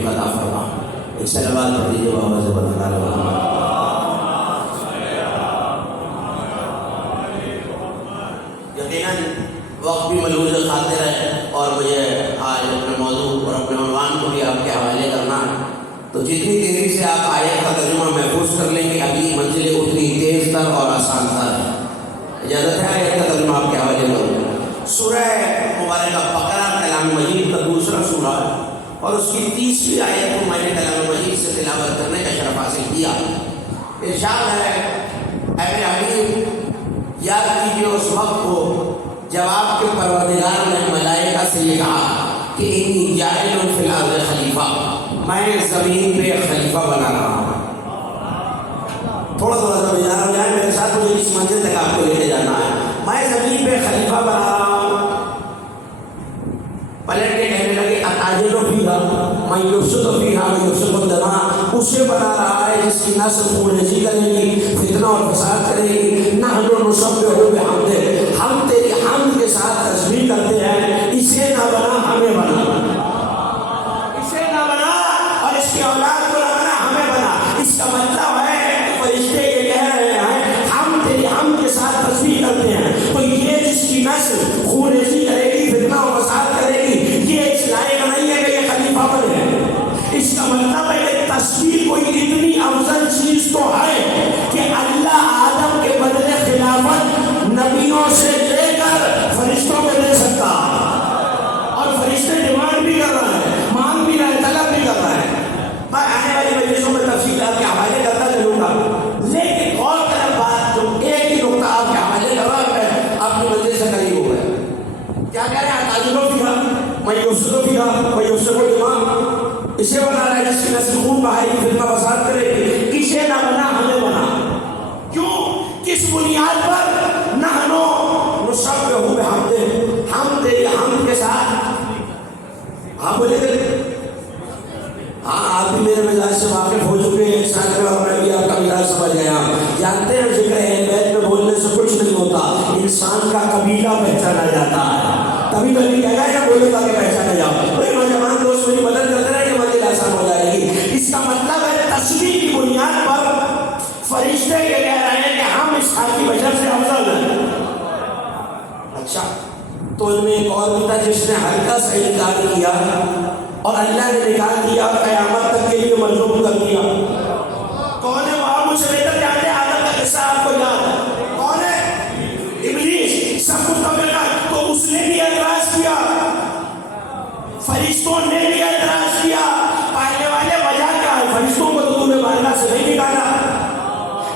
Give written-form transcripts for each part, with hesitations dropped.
توفیق عطا فرما. ایک صلوات پڑھ دیجیے بابا سے بلند علیہ. یقیناً وقت بھی ملحوظ خاطر ہے اور مجھے آج اپنے موضوع اور اپنے عنوان کو بھی آپ کے حوالے کرنا ہے. تو جتنی تیزی سے آپ آیت کا ترجمہ محفوظ کر لیں گے اگلی منزلیں اتنی تیز تر اور آسان تر ہے. اجازت ہے آیت کا ترجمہ آپ کے حوالے کروں. سورہ مبارکہ بقرہ کلام مجید کا دوسرا سورہ ہے اور اس کی 30ویں آیت کو میں نے کلام مجید سے تلاوت کرنے کا شرف حاصل کیا. ارشاد ہے اے میرے حبیب یاد کیجیے اس وقت کو جب آپ کے پروردگار نے ملائکہ سے یہ کہا کہ انی جاعل فی الارض خلیفہ، میں زمین پہ خلیفہ بنا رہا ہوں. تھوڑا سا بیدار ہو جائے میرے ساتھ، مجھے اس منزل تک آپ کو لے کے جانا ہے. میں زمین پہ خلیفہ بنا رہا ہوں. پلٹ کے کہنے لگے اتاجر فیہا من یفسد فیہا من یفسد الدماء، اسے بنا رہا ہے جس کی نسل خون ریزی کرے گی، فتنہ اور فساد کرے گی. نحن نسبح بحمدہ، ہم تیری حمد کے ساتھ تسبیح کرتے ہیں. اسے نہ بنا ہمیں بنا، اسے نہ بنا اور اس کی اولاد کو نہ بنا ہمیں بنا. اس کا مطلب ہے فرشتے یہ کہہ رہے ہیں ہم تیری حمد کے ساتھ تسبیح کرتے ہیں. تو یہ جس کی نسل خون ریزی کرے گی، فتنہ اور فساد کرے گی، یہ اس لائق نہیں ہے کہ یہ خلیفہ بنے. اس کا مطلب ہے کہ تسبیح کوئی اتنی افضل چیز تو ہے کہ اللہ آدم کے بدلے خلافت نبیوں سے لے کر فرشتوں کو دے سکتا، اور فرشتے ڈیمانڈ بھی کر رہے ہیں، مانگ بھی رہے ہیں، طلب بھی کر رہے ہیں. میں آنے والی مجلسوں میں تفصیلات کے حوالے کرتا چلوں گا، لیکن غور طلب بات جو ایک ہی نقطہ آپ کے حوالے کر رہا ہے اپنی منزل سے قریب ہو گئے. کیا کہہ رہے ہیں تاجروں کی ہاں میں یوسف کی ہاں میں یوسف کو امام، اسے بنا رہا ہے جس کی نسل خون بہائے گی، فتنہ فساد کرے گی. اسے نہ بنا ہمیں بنا. کیوں؟ کس بنیاد پر؟ نحن نسبح بحمدہ، ہم تیری حمد کے ساتھ. ہاں بولے گا ہاں آپ بھی میرے مزاج سے واقف ہو چکے ہیں. ایک ساتھ میں میں بھی آپ کا مزاج سمجھ گیا. جانتے ہیں ذکر اہل بیت میں بولنے سے کچھ نہیں ہوتا، انسان کا قبیلہ پہچانا جاتا ہے. کبھی کبھی کہہ گا بولے گا کہ پہچانا جاؤ. بھائی نوجوان دوست میری مدد کرتے رہے کہ مدد آسان ہو جائے گی. اس کا مطلب ہے تسبیح کی بنیاد پر فرشتے یہ کہہ رہے ہیں کہ ہم اس خاکی بشر سے افضل ہیں. اچھا تو ان میں ایک اور بھی تھا جس نے ہلکا سا انکار کیا اور اللہ نے نکال دیا، قیامت تک کے لیے مظلوم کر دیا. کون ہے وہ؟ مجھ سے بہتر جانتے ہیں. آدم کا قصہ آپ کو یاد ہے. کون ہے؟ ابلیس. سب کچھ تو اس نے بھی اعتراض کیا، فرشتوں نے بھی اعتراض کیا. پہلے والے وجہ کیا ہے؟ فرشتوں کو تو تم نے بارگاہ سے نہیں نکالا.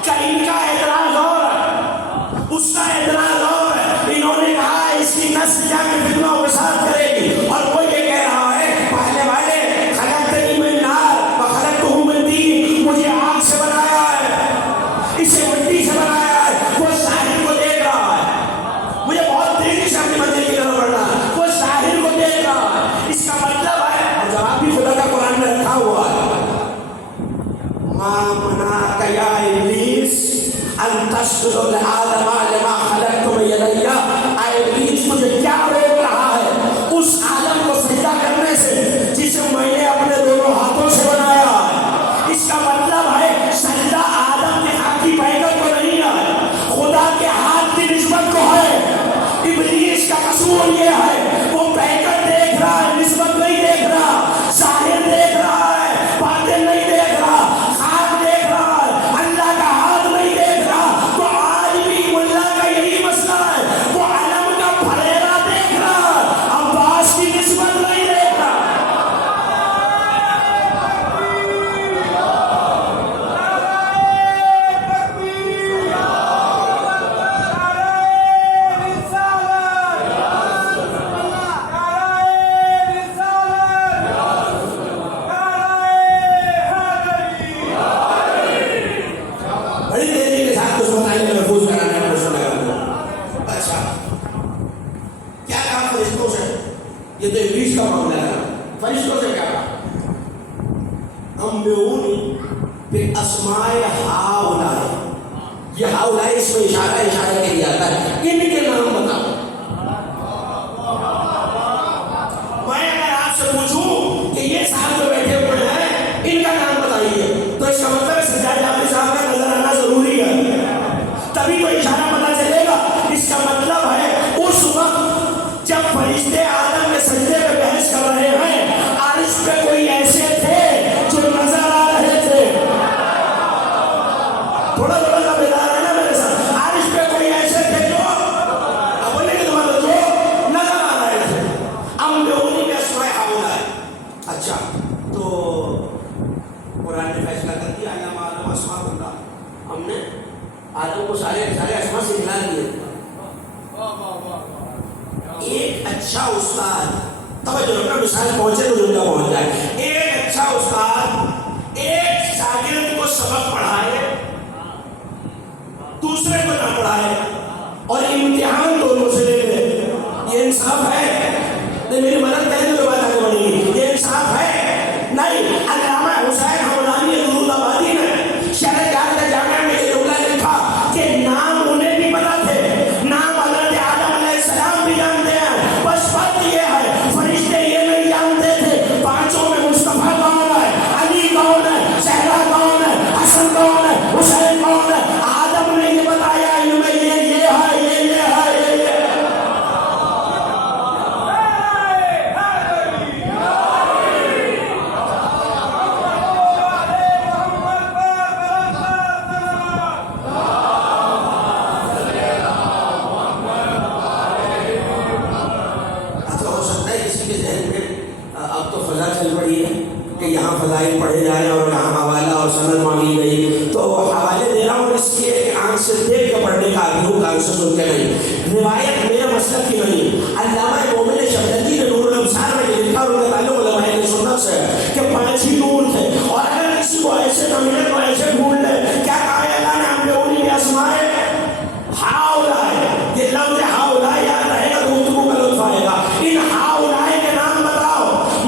کیا ان کا اعتراض اور ہے، اس کا اعتراض اور ہے. انہوں نے کہا اس کی نسل جا کے فتنہ و فساد کرے گی، اور وہ یہ کہہ رہا ہے پہلے والے خلقتنی من نار وخلقتہ من طین، مجھے آگ سے بنایا ہے، اسے مٹی سے بنایا ہے. وہ ظاہر کو دیکھ رہا ہے. مجھے بہت تیزی سے اپنی منزل کی طرف بڑھنا ہے. وہ ظاہر کو دیکھ رہا ہے. اس کا مطلب ہے، اور جواب بھی خدا کا قرآن میں رکھا ہوا ہے، ما منعک یا ابلیس ان تسجد لآدم لما خلقت بیدی. اے ابلیس مجھے کیا روک رہا ہے اس آدم کو سجدہ کرنے سے جسے میں نے اپنے دونوں ہاتھوں سے بنایا ہے. اس کا مطلب ہے سجدہ آدم کے ہاتھ کی پیکر کو نہیں ہے، خدا کے ہاتھ کی نسبت کو ہے. ابلیس کا قصور یہ ہے وہ پیکر دیکھ رہا ہے، نسبت نہیں دیکھ رہا، ظاہر دیکھ رہا ہے، باطن نہیں دیکھ رہا، ہاتھ دیکھ رہا ہے، اللہ کا ہاتھ نہیں دیکھ رہا. تو آج بھی ملا کا یہی مسئلہ ہے، وہ علم کا پھریرا دیکھ رہا ہے، عباس کی نسبت نہیں دیکھ رہا. بڑی تیزی کے ساتھ کچھ بتانے میں محفوظ کرانے میں مشکل لگا. اچھا کیا کہا فرشتوں سے؟ یہ تو ابلیس کا معاملہ ہے. فرشتوں سے کیا کہا؟ انبئونی باسماء ہؤلاء. یہ ہؤلاء اس میں اشارہ کے لیے آتا ہے، ان کے نام بتاؤ. میں اگر آپ سے پوچھوں کہ یہ صاحب جو بیٹھے ہوئے تو قرآن نے فیصلہ کر دیا علم آدم اسماء اللہ، ہم نے آدم کو سارے اسماء سے ملا دیے. ایک اچھا استاد، توجہ رکھنا مثال پہنچے تو جملہ پہنچ جائے. ایک اچھا استاد ایک شاگرد کو سبق پڑھائے، دوسرے کو نہ پڑھائے اور امتحان دونوں سے لے لے، یہ انصاف ہے؟ نہیں، میری مدد کریں تو بات آگے بڑھے گی. یہ انصاف ہے؟ نہیں. علامہ حسین حمدانی درود آبادی نے شرح جامعہ جامعہ میں یہ جملہ لکھا کہ نام انہیں بھی پتا تھے، نام حضرت آدم علیہ السلام بھی جانتے ہیں، بس فرق یہ ہے فرشتے یہ نہیں جانتے تھے پانچوں میں مصطفیٰ کون ہے، علی کون ہے، زہرا کون ہے، حسن کون ہے، حسین کون ہے. آدم نے یہ بتایا ان میں یہ ہے، یہ ہے، یہ ہے، یہ ہے. کہ یہاں فضائل پڑھے جائیں اور یہاں حوالہ اور سند مانگی گئی، تو حوالے دے رہا ہوں اس لیے کہ آنکھ سے دیکھ کے پڑھنے کا آدمی ہوں، کان سے سن کے نہیں. روایت میرے مسلک کی نہیں. علامہ مومن شبلی نے نور الابصار میں یہ لکھا اور ان کا تعلق علماء اہل سنت سے کہ 5 ہی نور تھے، اور اگر کسی کو ایسے نہ ملے تو ایسے ڈھونڈ لے. کیا کہا ہے اللہ نے؟ ہم نے انہیں اسمائے ہاؤلائے، یہ لفظ ہاؤلائے یاد رہے گا تو تم کو لطف آئے گا. ان ہاؤلائے کے نام بتاؤ.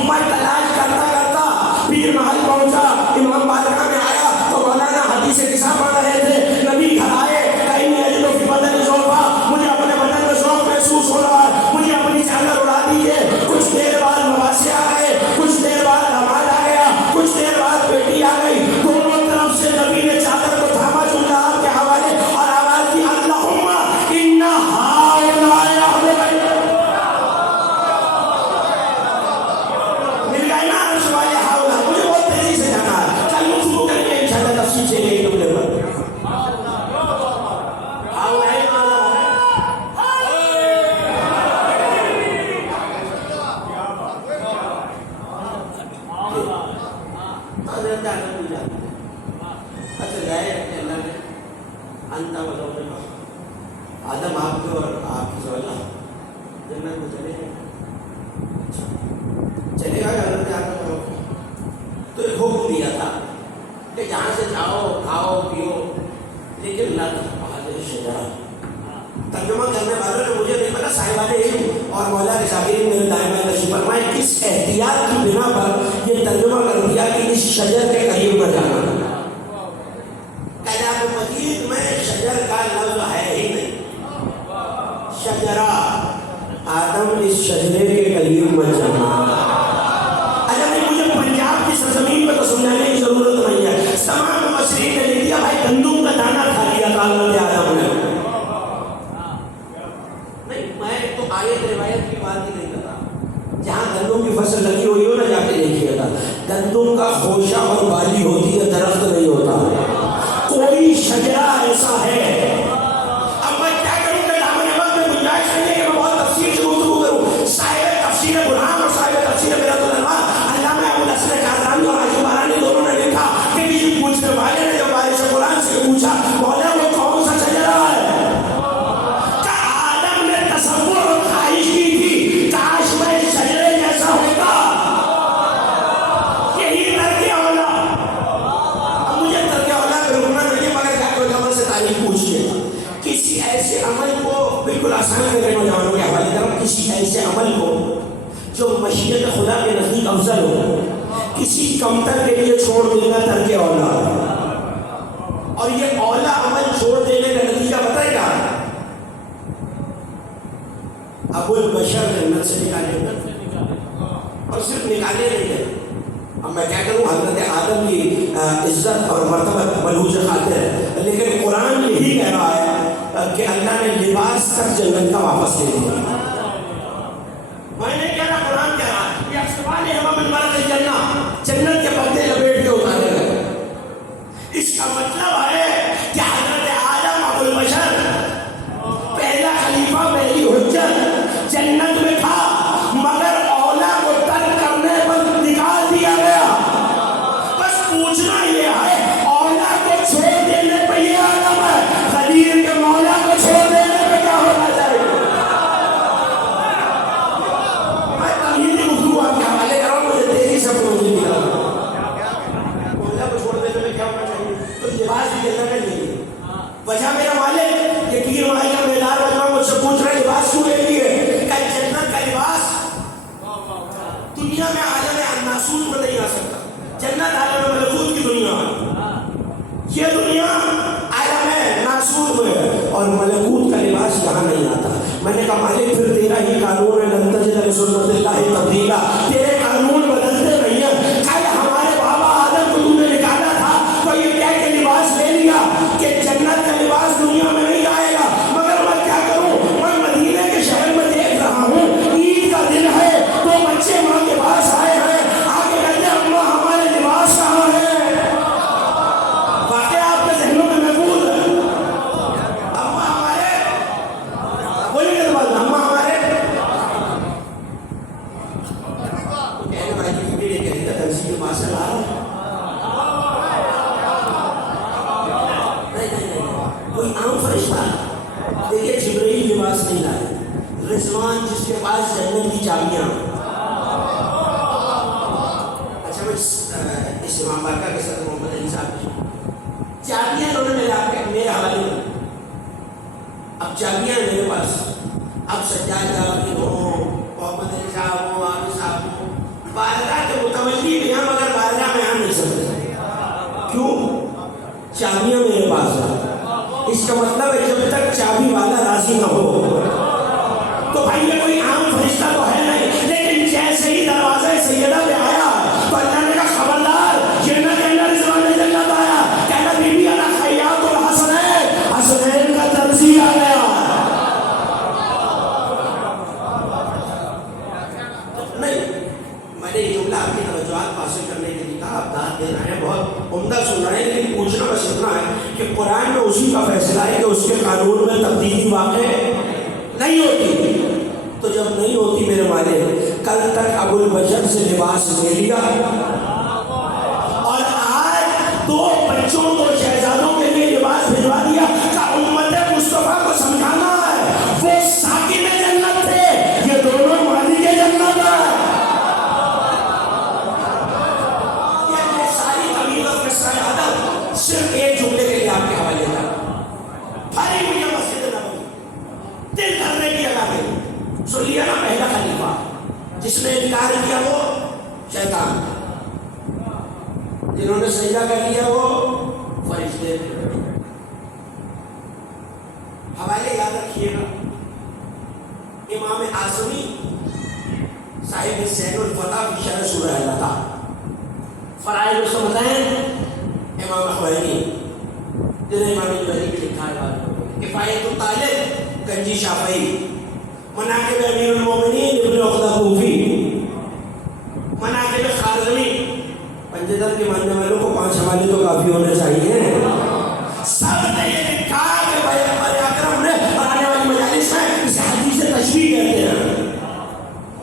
میں تلاش کرتا پیر محل پہنچا، امام بارگاہ میں آیا تو مولانا حدیث کتاب پڑھ رہے تھے. نبی گھر آئے، کہیں میں اجلو کی بدن ذوقا، مجھے اپنے بدن میں ذوق محسوس ہو رہا ہے، مجھے اپنی چادر اڑا دیجیے. کچھ دیر بعد نواسے آ گئے، کچھ دیر بعد داماد آ گیا، کچھ دیر بعد بیٹی آ گئی. دونوں طرف سے نبی نے چادر کو تھاما چلا آپ کے حوالے اور آواز کی اللہم ان ہؤلاء اہل بیت. مل گئے نا عرش والے ہؤلاء. مجھے بہت تیزی سے جانا ہے، کل وہ شروع کریں گے انشاءاللہ تفصیل سے ایک جملے پر. آدم آپ کو اور آپ کی زوجہ جنت میں چلے گئے، چلے گا حضرت آدم کو تو ایک حکم دیا تھا کہ جہاں سے جاؤ کھاؤ پیو لیکن لا تقربوا الشجرہ. ترجمہ کرنے والوں نے مجھے نہیں پتا، صاحبان علم اور مولا کے شاگرد میرے دائمہ نشیب فرمائے کس احتیاط کی بنا پر یہ ترجمہ کر دیا کہ اس شجر کے قریب نہ جانا. کلام مجید میں شجر کا لفظ ہے ہی نہیں. شجرہ آدم اس شجرے کے قریب مت جانا. اگر نہیں مجھے پنجاب کی سرزمین پہ تو سمجھانے کی ضرورت نہیں ہے. تمام مشرق نے لکھ دیا بھائی گندم کا دانہ کھا لیا تھا حضرت آدم نے. نہیں، میں تو آیت روایت کی بات ہی نہیں کرتا. جہاں گندم کی فصل لگی ہوئی ہو نا جا کے دیکھیے گا، گندم کا خوشہ اور بالی ہوتی ہے، درخت نہیں ہوتا. کوئی شجرہ ایسا ہے. اب میں کیا کروں کہ دامن وقت میں گنجائش نہیں ہے کہ میں بہت تفصیل سے گفتگو کروں. صاحب تفسیر برہان اور صاحب تفسیر میرۃ الانوار علامہ ابو الحسن قادرانی اور عاجز بارانی دونوں نے لکھا کہ کسی پوچھنے والے نے جب بارش قرآن سے پوچھا مولا وہ کون سا شجرہ ہے؟ کہ آدم نے تصور اور خواہش کی تھی کاش میں شجرے جیسا ہوتا. یہی ترک اولا. اب مجھے ترک اولا پہ رکنا نہیں مگر کیا کوئی عمل سے تعلیم پوچھیے. کسی ایسے عمل کو بالکل آسان کرنے نوجوانوں کے حوالے کروں، کسی ایسے عمل کو جو مشیت خدا کے نزدیک افضل ہو، کسی کمتر کے لیے چھوڑ دینا ترک اولا. اور یہ اولا عمل چھوڑ دینے کا نتیجہ بتائے گا. ابو البشر جنت سے نکالے اور صرف نکالے نہیں گئے. اب میں کیا کروں، حضرت آدم کی عزت اور مرتبہ ملحوظ خاطر ہے، لیکن قرآن یہی کہہ رہا ہے کہ اللہ نے لباس تک جنت کا واپس لے دیا. میں نے کہہ رہا، قرآن کہہ رہا ہے یحسبان ہم من مرض الجنہ، جنت کے پردے لپیٹ کے اتارے گئے. اس کا مطلب ہے کہ حضرت آدم ابو البشر پہلا خلیفہ پہلی حجت جنت میں تھا، مگر اولا کو ترک کرنے پر نکال دیا گیا. اور ملکوت کا لباس یہاں نہیں آتا. میں نے کہا مالک پھر تیرا ہی قانون ہے، لن تجد لسنت اللہ تبدیلا، تیرے قانون بدلتے نہیں ہیں. کل ہمارے بابا آدم کو تم نے نکالا تھا تو یہ کہہ کے لباس لے لیا کہ جنت کا لباس دنیا میں نہیں آئے گا. مگر میں کیا کروں، میں مدینے کے شہر میں دیکھ رہا ہوں عید کا دن ہے تو بچے ماں کے پاس آئے ہیں، آگے کہتے ہیں اماں ہمارے لباس کہاں ہے. واقعہ آپ کے ذہنوں میں محفوظ ہے. اماں ہمارے بولیں گے بعد اماں ہمارے کہنے بھائی کی بیٹی نے کہہ دیا تنظیم ماشاء اللہ کوئی عام فرشتہ. دیکھیے جبرائیل لباس نہیں لائے، رضوان جس کے پاس جنت کی چابیاں. اچھا میں اس امام باقا کے ساتھ محمد علی صاحب کی چابیاں انہوں نے ملا کے میرے حوالے میں. اب چابیاں میرے پاس، اب سجاد جاوید ہو، محمد علی صاحب ہو، عابد صاحب ہو، بارگاہ کے متولی بھی ہیں مگر بارگاہ میں آ نہیں سکتے. کیوں؟ چابیاں میرے پاس ہیں. اس کا مطلب ہے جب تک چابی والا راضی نہ ہو تو بھائی یہ کوئی عام فرشتہ تو ہے نہیں. لیکن جیسے ہی دروازہ سیدہ پہ آیا تو اللہ نے کہا خبردار یہ نہ کہنا رضوان جنت آیا، کہنا بی بی انا خیاط الحسنین، حسنین کا درزی آ گیا. نہیں میں نے یہ جملہ آپ کی توجہات حاصل کرنے کے لیے کہا. آپ داد دے رہے ہیں، بہت عمدہ سن رہے ہیں، لیکن پوچھنا بس اتنا ہے کہ قرآن میں اسی کا فیصلہ ہے کہ اس کے قانون میں تبدیلی واقع نہیں ہوتی. تو جب نہیں ہوتی میرے والے، کل تک ابو البشر سے لباس لے لیا اور آج دو بچوں کو شہزادوں کے لیے لباس بھجوا دیا. کہ امت مصطفیٰ کو سمجھانا ہے وہ ساکن جنت تھے، یہ دونوں مالک جنت ہے. صرف ایک جملے کے لیے آپ کے حوالے تھا. بھاری ہوئی مسجد نبوی دل دھرنے کی جگہ پہ سن لیا نا. پہلا خلیفہ جس نے انکار کیا وہ شیطان، جنہوں نے سجدہ کر لیا وہ فرشتے. حوالے یاد رکھیے گا. امام اعظمی صاحب سین الفتح کی شرح سورہ العطا، فرائض الصمدین امام اخوانی جنہیں امام البری بھی لکھا ہے، کفایت الطالب گنجی شافعی، مناقب امیر المومنین ابن عقدہ کوفی، مناقب خارزمی. پنجتن کے ماننے والوں کو 5 حوالے تو کافی ہونے چاہیے. سب نے یہ لکھا کہ پیغمبر اکرم نے آنے والی مجالس میں اسے حدیث تشریح کہتے ہیں.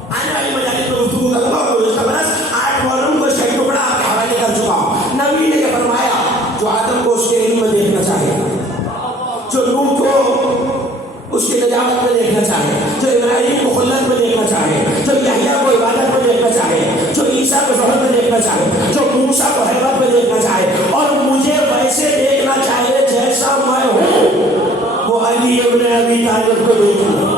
آنے والی مجالس میں گفتگو کروں گا اور اس کا برس 8 محرم کو شہید ٹکڑا آپ کے حوالے کر چکا ہوں. نبی نے یہ فرمایا جو آدم کو اس کے علم میں دیکھنا چاہے، جو نوح کو اس کی نجابت میں دیکھنا چاہے، جو ابراہیم کو خلت میں دیکھنا چاہے، جو یحییٰ کو عبادت میں دیکھنا چاہے، جو عیسیٰ کو شہرت میں دیکھنا چاہے، جو موسیٰ کو حیرت میں دیکھنا چاہے اور مجھے ویسے دیکھنا چاہے جیسا میں ہوں، وہ علی ابن ابی طالب کو دیکھنا.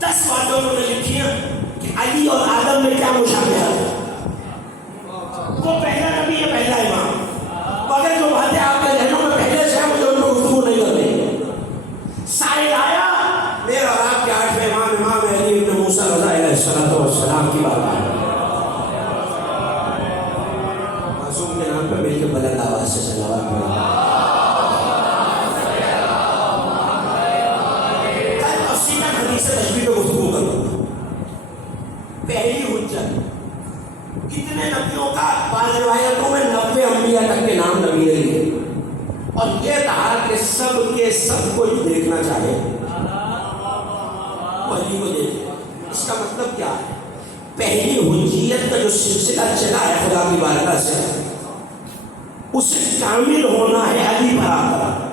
دس باتیں انہوں نے لکھی ہیں کہ علی اور آدم میں کیا مشابہت ہے. وہ پہلا نبی ہے، پہلا امام. مگر جو باتیں آپ کے ذہنوں میں پہلے سے ہیں مجھے ان کو گفتگو نہیں کرنی. سائل آیا میرا اور آپ کے 8ویں امام علی ابن موسیٰ رضا علیہ السلام کی بات ہے. معصوم کے نام پہ مل کے بلند آواز سے صلوات پڑھیں. تشبیہ پہ گفتگو کروں. پہلی حجت کتنے نبیوں کا، بعض روایتوں میں 90 انبیاء تک کے نام نبی نے لیے اور یہ کہا کہ سب کے سب کو دیکھنا چاہے وہی کو دیکھے. اس کا مطلب کیا ہے؟ پہلی حجیت کا جو سلسلہ چلا ہے خدا کی بارگاہ سے اسے کامل ہونا ہے علی پر آ کر.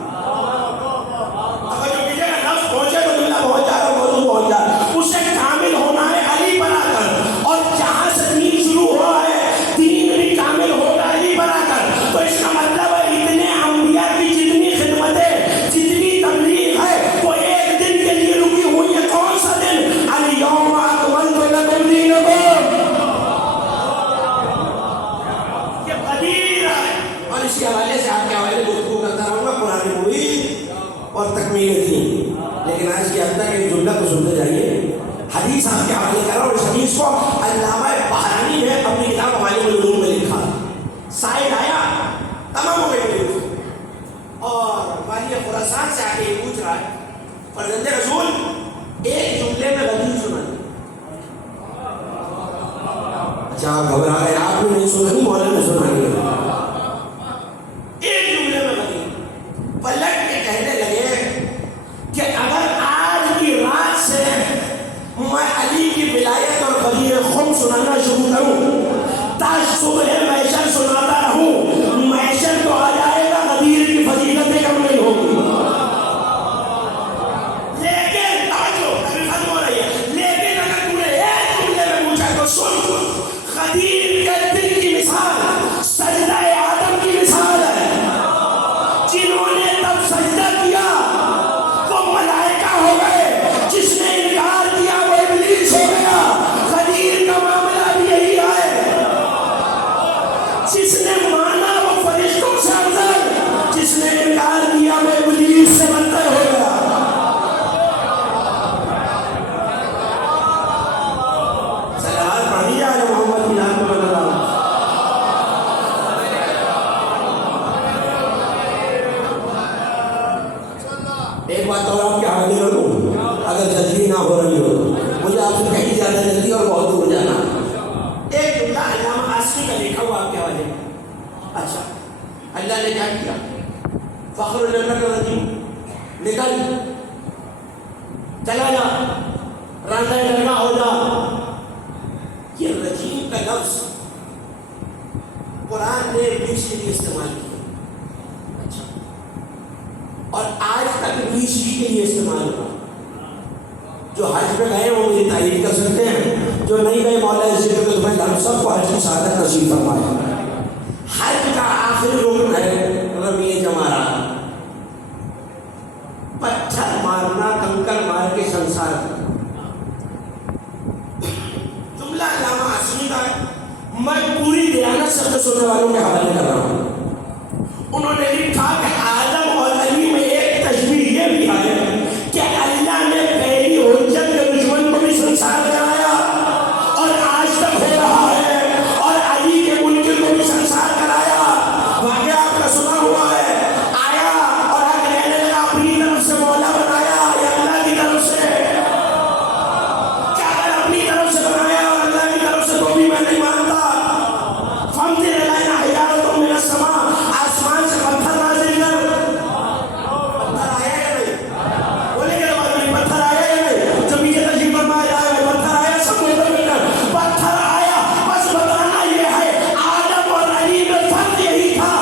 اسے کامل ہونا ہے علی بنا کر، اور جہاں سے دین شروع ہوا ہے دین بھی کامل ہوگا علی بنا کر. تو اس کا مطلب ہے اتنے انبیاء کی جتنی خدمتیں جتنی تبلیغ ہے وہ ایک دن کے لیے رکی ہوئی ہے. کون سا دن؟ الیوم اکملت لکم دینکم. تکمیل دین. لیکن آج کی حد تک ایک جملہ تو سنتے جائیے. حدیث آپ کے حوالے کر رہا ہوں. اس حدیث کو علامہ بہرانی نے اپنی کتاب معالم العلوم میں لکھا. سائل آیا تمام ہو گئے اور والی خراسان سے آ کے یہ پوچھ رہا ہے فرزند رسول ایک جملے میں غدیر سنا دی. اچھا آپ گھبرا گئے, آپ نے نہیں سنا, مولانا نے سنا دیا. ایک جملے میں غدیر. پلٹ کے کہنے لگے کہ اگر آج کی رات سے میں علی کی ولایت اور غدیر خم سنانا شروع کروں تاج صبح محشر سناتا رہوں, محشر تو آ جائے گا, غدیر کی فضیلتیں کم نہیں ہوگی. لیکن توجہ ابھی ختم ہو رہی ہے. لیکن اگر تم نے ایک جملے میں پوچھا تو سن, غدیر کے دل کی مثال سجدہ آدم کی مثال ہے. جنہوں نے تب سجدہ کیا وہ ملائکہ ہو گئے, جس نے انکار کیا وہ ابلیس ہو گیا. غدیر کا معاملہ بھی یہی ہے, جس نے مانا وہ فرشتوں سے افضل, جس نے انکار کیا وہ ابلیس سے بدتر ہو گیا. صلوات پڑھیے آج محمد کی جان میں بدلا. ایک بات اور آپ کے حوالے کر دوں, اگر جلدی نہ ہو رہی ہو مجھے آپ سے کہیں زیادہ جلدی اور بہت دور جانا. ایک جملہ علامہ آسمی کا لکھا ہوا آپ کے حوالے. اچھا اللہ نے کیا کیا, فخر الجنت الرجیم نکل چلا جا, راندہ لڑکا ہو جا. یہ رجیم کا لفظ قرآن نے ابلیس کے لیے استعمال کیا. اچھا, اور آج تک ابلیس ہی کے لیے استعمال ہوا. جو حج پہ گئے وہ میری تعریف کر سکتے ہیں, جو نہیں گئے مولا عزت کے تمہیں ہم سب کو حج کی سعادت نصیب فرمائے. حج کا آخری رکن ہے رمی جمارات, پتھر مارنا, کنکر مار کے سنسار. جملہ علامہ آسمی کا ہے, میں پوری دیانت سے سننے والوں کے حوالے کر رہا ہوں. انہوں نے لکھا کہ آدم اور علی میں ایک تشبیہ یہ بھی ہے کہ اللہ نے پہلی حجت کے دشمن کو بھی سنسار کرایا اور آج تک ہو رہا ہے, اور علی کے منکر کو بھی سنسار کرایا. واقعہ آپ کا سنا ہوا ہے, آیا اور آ کے کہنے لگا اپنی طرف سے مولا بنایا یا اللہ کی طرف سے. کیا اگر اپنی طرف سے بنایا اور اللہ کی طرف سے تو بھی میں نہیں مانتا. فَامْطِرْ عَلَيْنَا حِجَارَةً مِّنَ السَّمَاءِ, آسمان سے پتھر نازل کر. پتھر آیا یا نہیں؟ بولے گا بات, پتھر آیا یا نہیں؟ جب یہ تشریف فرمایا جائے پتھر آیا, سب کو ادھر ملنا پتھر آیا. بس بتانا یہ ہے آدم اور علی میں فرق یہی تھا,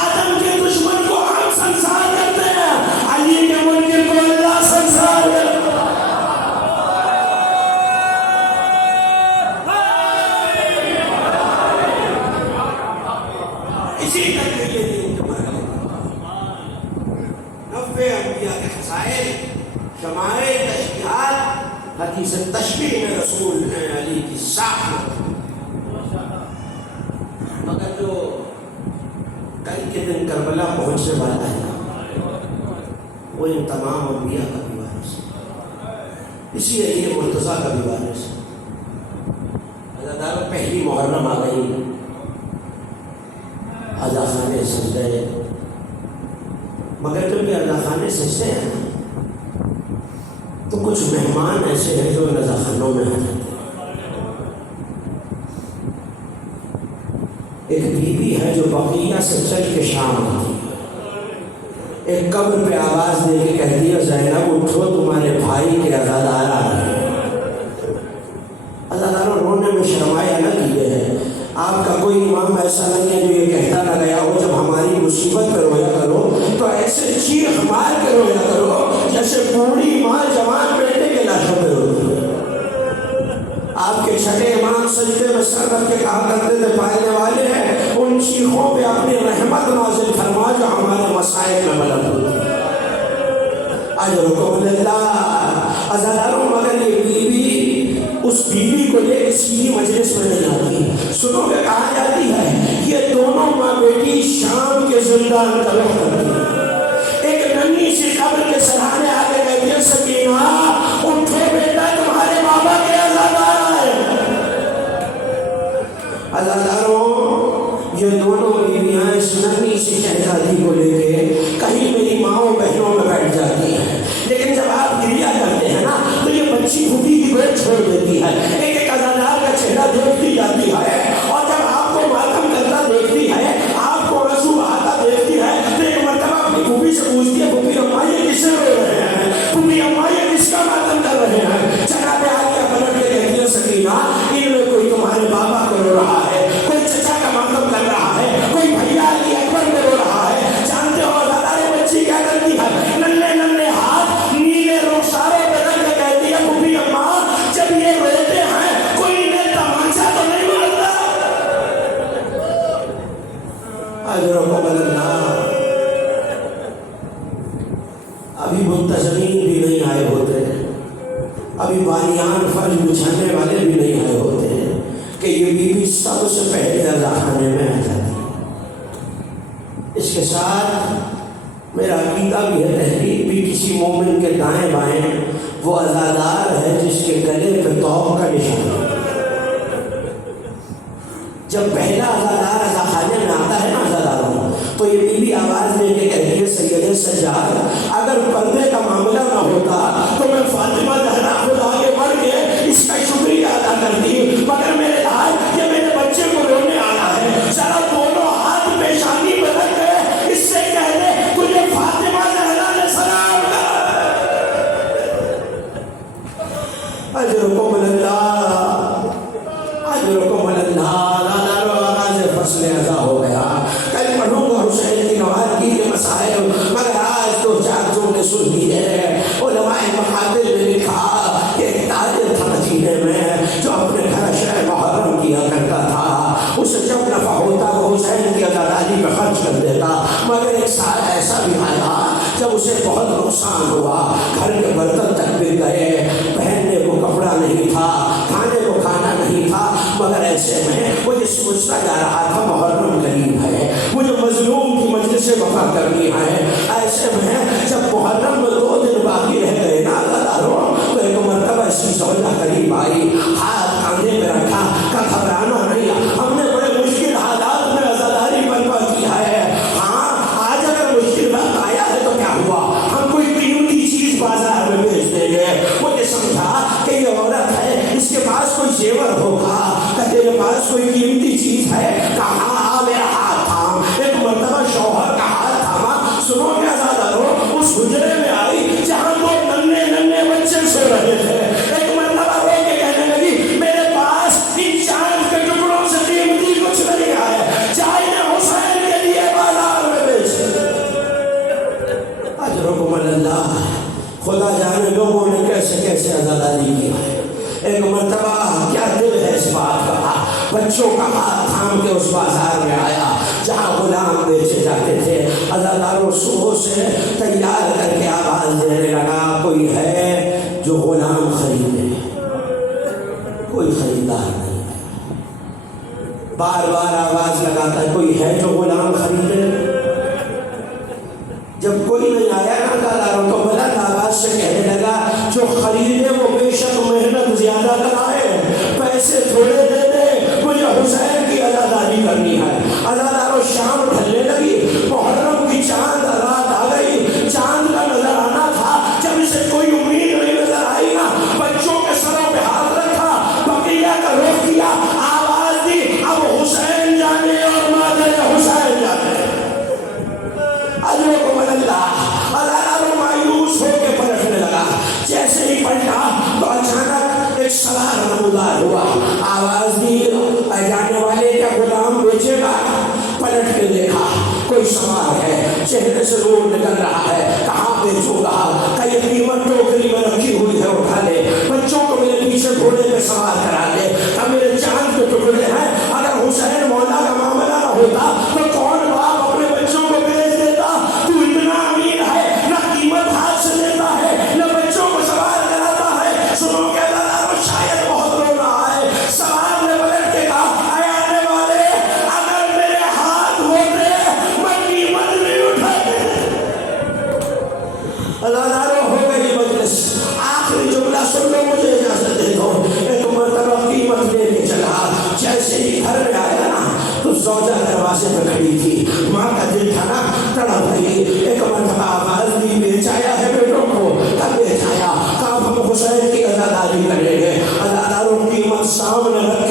آدم کے دشمن کو ہم سنسار کرتے ہیں, علی کے منکر کو اللہ سنسار کرتے ہیں. اسی طرح یہ دین کے مرحلے نوے انبیاء کے خصائل, شمائل, تشبیہات, حدیث تشبیہ میں رسول ہیں علی کی ساکھ. مگر جو کل کے دن کربلا پہنچنے والا ہے وہ ان تمام انبیاء کا بھی وارث ہے, اسی لیے مرتضیٰ کا بھی وارث ہے. عزاداروں پہلی محرم آ گئی, عزا خانے سجدے, مگر جب یہ عزا خانے سجدے ہیں تو کچھ مہمان ایسے ہیں جو عزا خانوں میں آ جاتے ہیں. ایک بی بی ہے جو بقیہ سے چل کے شام آتی ہے, ایک قبر پہ آواز دے کے کہتی ہے زینب اٹھو تمہارے بھائی کے عزادار آ رہے ہیں. عزاداروں رونے میں شرمائے نہ کیے ہیں. آپ کا کوئی امام ایسا نہیں ہے جو یہ کہتا نہ گیا ہو جب ہماری مصیبت پہ رویا کرو تو ایسے چیخ مار کے رویا کرو جیسے بوڑھی ماں جوان بیٹے کے لاشوں پہ روتی ہے. آپ کے چھٹے امام سجدے میں سر رکھ کے کہا کرتے تھے پائنے والے ہیں ان چیخوں پہ اپنی رحمت نازل فرما جو ہمارے مسائل میں مدد ہوتی ہے. اجرکم للہ. عزاداروں مگر یہ بیوی اس بیوی کو لے کے سیدھی مجلس میں نہیں آتی. سنو کہ کہا جاتی ہے یہ دونوں ماں بیٹی شام کے زندان طلب کرتی ہیں. ایک ننھی سی قبر کے سرانے آگے کہتی ہے سکینہ اٹھو بیٹا تمہارے بابا کے عزادار آئے۔ عزاداروں یہ دونوں بیویاں اس ننھی سی شہزادی کو لے کے کہیں میری ماؤں بہنوں میں بیٹھ جاتی ہیں، لیکن جب آپ گریا کرتے ہیں نا تو یہ بچی پھوپھی کی گود چھوڑ دیتی ہے، ایک ایک عزادار کا چہرہ دیکھتی جاتی ہے، اور جب آپ کو ماتم کرتا دیکھتی ہے، آپ کو آنسو بہاتا دیکھتی ہے، تو ایک مرتبہ اپنی پھوپھی سے پوچھتی ہے پھوپھی اماں یہ کس سے رو رہے ہیں، پھوپھی اماں یہ کس کا ماتم کر رہے ہیں؟ جناب عالیہ پلٹ کے کہتی ہے سکینہ ان میں کوئی تمہارے بابا کو رو رہا ہے، کوئی چچا کا ماتم کر رہا ہے، کوئی بھیا علی اکبر کو رو رہا ہے۔ جانتے ہو عزادار بچی کیا کرتی ہے؟ ننھے ننھے ہاتھ نیلے رخساروں پہ رکھ کے کہتی ہے پھوپھی اماں جب یہ روتے ہیں کوئی انہیں تمانچہ تو نہیں مارتا؟ اجرکم اللہ۔ ابھی منتظمین بھی نہیں آئے ہوتے، ابھی باریان فرش بچھانے والے بھی نہیں آئے ہوتے کہ یہ بی بی سب سے پہلے عزاخانے میں آ جاتی۔ اس کے ساتھ میرا عقیدہ بھی ہے، تحریک بھی کسی مومن کے دائیں بائیں وہ عزادار ہے جس کے گلے پہ توق کا نشان ہے۔ جب پہلا عزادار عزاخانے میں آتا ہے نا عزاداروں تو یہ بی بی آواز دے کے کہتی ہے سید سجاد اگر پردے کا معاملہ نہ ہوتا تو میں فاطمہ زہرا خود آگے بڑھ کے اس کا شکریہ ادا کرتی، مگر میرے ہاتھ یہ میرے بچے کو رونے آنا ہے، ذرا دونوں ہاتھ پیشانی پہ رکھ کے اس سے کہہ دے تجھے فاطمہ زہرا نے سلام کہا۔ اجرکم اللہ، اجرکم اللہ۔ فصل ازا ہو گیا، کل پڑھوں گا حسین کی نوحات کے مسائل، مگر آج تو چار جملے سن لیے ہیں۔ علماء مقاتل نے لکھا کہ ایک تاجر تھا مدینے میں جو اپنے گھر شہر محرم کیا کرتا تھا، اسے جب نفع ہوتا وہ حسین کی عزاداری پہ خرچ کر دیتا، مگر ایک سال ایسا بھی آیا جب اسے بہت نقصان ہوا، گھر کے برتن تک گر گئے، پہننے کو کپڑا نہیں تھا، کھانے کو کھانا نہیں تھا، مگر ایسے میں وہ یہ سوچتا جا رہا تھا محرم قریب ہے، مجھے مظلوم کی مجلس وفا کرنی ہے۔ ایسے میں جب محرم میں 2 دن باقی رہ گئے نا عزاداروں تو ایک مرتبہ اس کی زوجہ قریب آئی، ہاتھ کاندھے پہ رکھا، کہا گھبرانا نہیں، ہم نے بڑے مشکل حالات میں عزاداری برپا کی ہے، ہاں آج اگر مشکل وقت آیا ہے تو کیا ہوا، ہم کوئی قیمتی چیز بازار میں بیچ دیں گے۔ مجھے سمجھا کہ یہ عورت ہے اس کے پاس کوئی زیور ہوگا، کہ تیرے پاس کوئی قیمتی چیز ہے، کہا ہاں میرا ہاتھ تھام، ایک مرتبہ شوہر کا ہاتھ تھاما، سنو کیا عزاداروں اس حجرے میں آئی جہاں 2 ننھے ننھے بچے سو رہے تھے، ایک مرتبہ رو کے کہنے لگی میرے پاس ان چاند کے ٹکڑوں سے قیمتی کچھ نہیں ہے، چاہیے حسین کے لیے بازار میں بیچ۔ اجرکم اللہ۔ خدا جانے لوگوں نے کیسے کیسے عزاداری کی ہے۔ ایک مرتبہ کیا دل ہے اس بات کا، بچوں کا ہاتھ تھام کے اس بازار میں آیا جہاں غلام بیچے جاتے تھے، عزاداروں صبح سے تیار کر کے آواز دینے لگا کوئی ہے جو غلام خریدے، کوئی خریدار نہیں ہے، بار بار آواز لگاتا ہے کوئی ہے جو غلام خریدے۔ جب کوئی نہیں آیا نا عزاداروں تو بلند آواز سے کہنے لگا جو خریدے وہ بے شک محنت زیادہ کرائے، پیسے تھوڑے دے دے، مجھے حسین کی عزاداری کرنی ہے۔ عزاداروں شام ڈھلنے لگی، محرم کی چاند رات آ گئی، چاند کا نظر آنا تھا، جب اسے کوئی امید نہیں نظر آئی نا بچوں کے سروں پہ ہاتھ رکھا، بقیہ کا رخ کیا، آواز دی اب حسین جانے اور مادر حسین جانے۔ اجرکم اللہ۔ عزاداروں مایوس ہو کے پلٹنے لگا، جیسے ہی پلٹا تو اچانک ایک سوار نمودار ہوا، آواز دی جانے والے کیا غلام بیچے گا؟ پلٹ کے دیکھا کوئی سوار ہے، چہرے سے نور نکل رہا ہے، کہاں بیچوں گا؟ کہ یہ قیمت ٹوکری میں رکھی ہوئی ہے اٹھا لے، بچوں کو میرے پیچھے گھوڑے پہ سوار کرا دے، کہ میرے چاند کے ٹکڑے ہیں، اگر حسین مولا کا معاملہ نہ ہوتا تو کون باپ اپنے بچوں کو بیچ دیتا؟ تو اتنا امیر ہے، نہ قیمت ہاتھ سے لیتا ہے نہ بچوں کو سوار کراتا ہے۔ سنو کہ شاید بہت رونا آئے، سوار نے پلٹ کے کہا اے آنے والے اگر میرے ہاتھ ہوتے میں قیمت نہیں اٹھاتے۔ دروازے پہ کھڑی تھی، ماں کا دل تھا نا تڑپ رہی، ایک مرتبہ آواز دی بیچایا ہے بیٹوں کو، کب بیچایا؟ کہا ہم حسین کی عزاداری کریں گے، عزاداروں کی قیمت سامنے رکھ